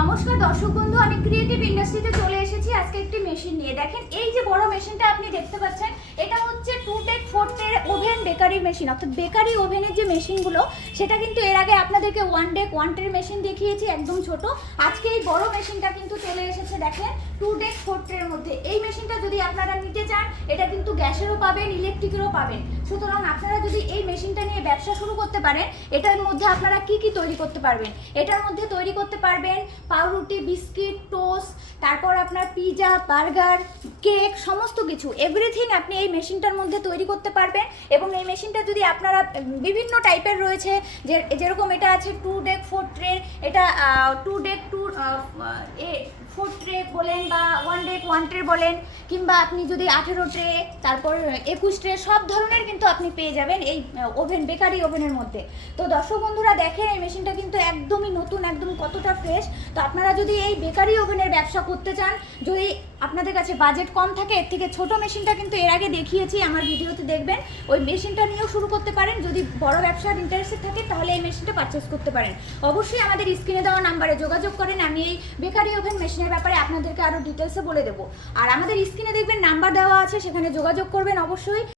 নমস্কার দর্শক বন্ধু, আমি ক্রিয়েটিভ ইন্ডাস্ট্রিতে চলে এসেছি আজকে একটি মেশিন নিয়ে। দেখেন এই যে বড় মেশিনটা আপনি দেখতে পাচ্ছেন, এটা হচ্ছে 2টেক 4টের ওভেন বেকারি মেশিন, অর্থাৎ বেকারি ওভেনের যে মেশিনগুলো সেটা কিন্তু এর আগে আপনাদেরকে 1ডেক 1টের মেশিন দেখিয়েছি একদম ছোট। আজকে এই বড় মেশিনটা কিন্তু চলে এসেছে দেখেন 2ডেক 4টের মধ্যে। এই মেশিনটা যদি আপনারা নিতে চান এটা কিন্তু গ্যাসেরও পাবেন, ইলেকট্রিকেরও পাবেন। সুতরাং আপনারা যদি এই মেশিনটা নিয়ে ব্যবসা শুরু করতে পারেন, এটার মধ্যে আপনারা কি কি তৈরি করতে পারবেন? এটার মধ্যে তৈরি করতে পারবেন পাউরুটি, বিস্কিট, টোস্ট, তারপর আপনার পিৎজা, বার্গার, কেক, সমস্ত কিছু এভরিথিং আপনি এই মেশিনটার মধ্যে তৈরি করতে পারবেন। এবং এই মেশিনটা যদি আপনারা বিভিন্ন টাইপের রয়েছে, যেরকম এটা আছে 2ডেক 4ট্রের, এটা 2ডেক 4ট্রে বলেন বা 1ডেক 1ট্রে বলেন, কিংবা আপনি যদি 18ট্রে, তারপর 21ট্রে, সব ধরনের কিন্তু আপনি পেয়ে যাবেন এই ওভেন, বেকারি ওভেনের মধ্যে। তো দর্শক বন্ধুরা দেখেন এই মেশিনটা কিন্তু একদমই নতুন, একদম কতটা ফ্রেশ। তো আপনারা যদি এই বেকারি ওভেনের ব্যবসা করতে চান, যদি আপনাদের কাছে বাজেট কম থাকে, এর থেকে ছোট মেশিনটা কিন্তু এর আগে দেখিয়েছি আমার ভিডিওতে, দেখবেন ওই মেশিনটা নিয়েও শুরু করতে পারেন। যদি বড় ব্যবসার ইন্টারেস্টেড থাকে তাহলে এই মেশিনটা পারচেস করতে পারেন। অবশ্যই আমাদের স্ক্রিনে দেওয়া নাম্বারে যোগাযোগ করেন, আমি এই বেকারি ওভেন মেশিনের ব্যাপারে আপনাদেরকে আরও ডিটেলসে বলে দেবো। আর আমাদের স্ক্রিনে দেখবেন নাম্বার দেওয়া আছে, সেখানে যোগাযোগ করবেন অবশ্যই।